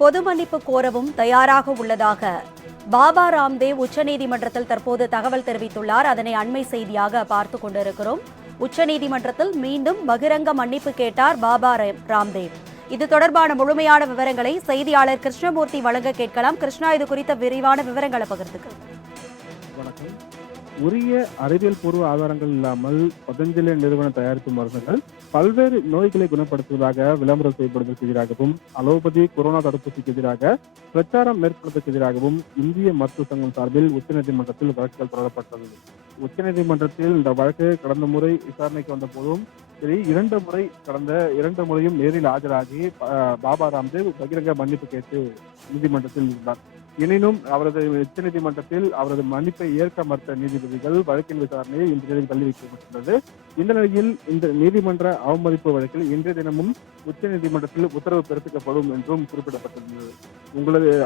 பொது மன்னிப்பு கோரவும் தயாராக உள்ளதாக பாபா ராம்தேவ் உச்சநீதிமன்றத்தில் தற்போது தகவல் தெரிவித்துள்ளார். அதனை அண்மை செய்தியாக பார்த்துக் கொண்டிருக்கிறோம். உச்சநீதிமன்றத்தில் மீண்டும் பகிரங்க மன்னிப்பு கேட்டார் பாபா ராம்தேவ். இது தொடர்பான முழுமையான விவரங்களை செய்தியாளர் கிருஷ்ணமூர்த்தி வழங்க கேட்கலாம். கிருஷ்ணா, இது குறித்த விரிவான விவரங்களை பகிர்ந்துக்க. வணக்கம். உரிய அறிவியல் பூர்வ ஆதாரங்கள் இல்லாமல் பதஞ்சலி நிறுவன தயாரிப்பு மருந்துகள் பல்வேறு நோய்களை குணப்படுத்துவதாக விளம்பரம் செய்யப்படுவதற்கு எதிராகவும், அலோபதி கொரோனா தடுப்பூசிக்கு எதிராக பிரச்சாரம் மேற்கொள்வதற்கு எதிராகவும் இந்திய மருத்துவ சங்கம் சார்பில் உச்சநீதிமன்றத்தில் வழக்குகள் தொடரப்பட்டது. உச்சநீதிமன்றத்தில் இந்த வழக்கு கடந்த முறை விசாரணைக்கு வந்த போதும் சரி, கடந்த இரண்டு முறையும் நேரில் ஆஜராகி பாபா ராம்தேவ் பகிரங்க மன்னிப்பு கேட்டு நீதிமன்றத்தில் இருந்தார். எனினும் அவரது உச்சநீதிமன்றத்தில் அவரது மன்னிப்பை ஏற்க மறுத்த நீதிபதிகள் வழக்கின் விசாரணையை இன்று தள்ளி வைக்கப்பட்டுள்ளது. இந்த நிலையில் இந்த நீதிமன்ற அவமதிப்பு வழக்கில் இன்றைய தினமும் உச்சநீதிமன்றத்தில் உத்தரவு பிறப்பிக்கப்படும் என்றும் குறிப்பிடப்பட்டுள்ளது.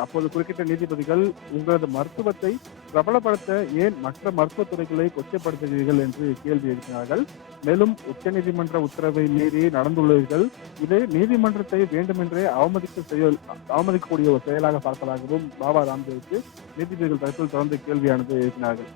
அப்போது குறுக்கிட்ட நீதிபதிகள், உங்களது மருத்துவத்தை பிரபலப்படுத்த ஏன் மற்ற மருத்துவ துறைகளை கொச்சைப்படுத்துகிறீர்கள் என்று கேள்வி எழுப்பினார்கள். மேலும் உச்சநீதிமன்ற உத்தரவை மீறி நடந்துள்ளீர்கள், இது நீதிமன்றத்தை வேண்டுமென்றே அவமதிக்கக்கூடிய ஒரு செயலாக பார்ப்பதாகவும் பாபா ராம்தேவுக்கு நீதிபதிகள் தரப்பில் தொடர்ந்து கேள்வியானது எழுப்பினார்கள்.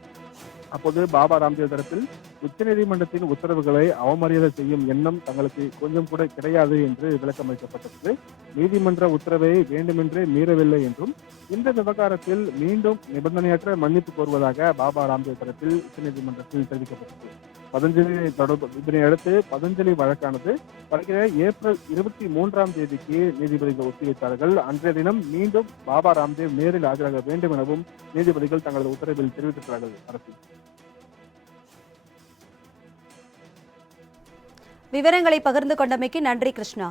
அப்போது பாபா ராம்தேவ் தரப்பில் உச்சநீதிமன்றத்தின் உத்தரவுகளை அவமரியாதை செய்யும் எண்ணம் தங்களுக்கு கொஞ்சம் கூட கிடையாது என்று விளக்கம் அளிக்கப்பட்டது. நீதிமன்ற உத்தரவை வேண்டுமென்றே மீறவில்லை என்றும் இந்த விவகாரத்தில் மீண்டும் நிபந்தனையற்ற மன்னிப்பு கோருவதாக பாபா ராம்தேவ் தரப்பில் உச்சநீதிமன்றத்தில் தெரிவிக்கப்பட்டது. இதனையடுத்து பதஞ்சலி வழக்கானது வருகிற ஏப்ரல் 23 நீதிபதிகள் ஒத்திவைத்தார்கள். அன்றைய தினம் மீண்டும் பாபா ராம்தேவ் நேரில் ஆஜராக வேண்டும் எனவும் நீதிபதிகள் தங்களது உத்தரவில் தெரிவித்திருக்கிறார்கள். விவரங்களை பகிர்ந்து கொண்டமைக்கு நன்றி கிருஷ்ணா.